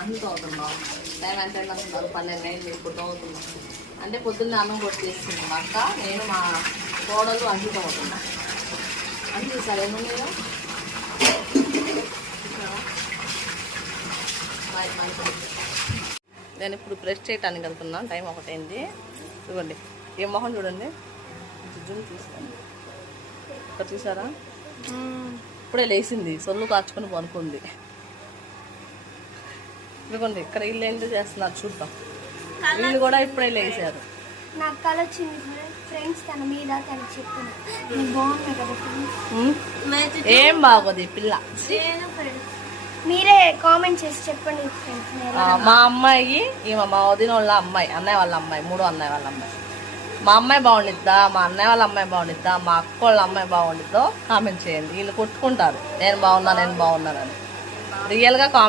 అంత అవుతున్నాం. టైం ఎంత అనుకుంటారు? 12 అయింది. ఇప్పుడు అవుతున్నాం అంటే పొద్దున్నే అన్నం కొట్టి చేస్తుంది మా అక్క. నేను మా కోడలు అంకితం అవుతున్నా. అంటే చూసారు ఏమన్నా నేను ఇప్పుడు బ్రష్ చేయటానికి వెళ్తున్నాను. టైం 1 అయింది. చూడండి ఏ మొహం చూడండి. జుజుని తీసుకోండి. ఇక్కడ చూసారా? ఇప్పుడే లేచింది. సొల్లు కాచుకొని పనుకుంది. ఇదిగోండి ఇక్కడ వీళ్ళు ఏంటో చేస్తున్నారు చూద్దాం. వీళ్ళు కూడా ఇప్పుడే లేచారు. నాకు కళ వచ్చింది ఫ్రెండ్స్. తన మీద తను చెప్పింది బాగున్నాయి కదా. ఏం బాగోదు ఈ పిల్ల. మీరే కామెంట్ చేసి చెప్పండి ఫ్రెండ్స్. మా అమ్మాయి ఈమె మా వదిన వాళ్ళ అమ్మాయి, అన్నయ్య వాళ్ళ అమ్మాయి, 3వ అన్నయ్య వాళ్ళ అమ్మాయి. మా అమ్మాయి బాగుండిద్దా, మా అన్నయ్య వాళ్ళ అమ్మాయి బాగుండిద్దా, మా అక్క వాళ్ళ అమ్మాయి బాగుండిద్దో కామెంట్ చేయండి. వీళ్ళు కొట్టుకుంటారు నేను బాగున్నానని. రియల్గా కామెంట్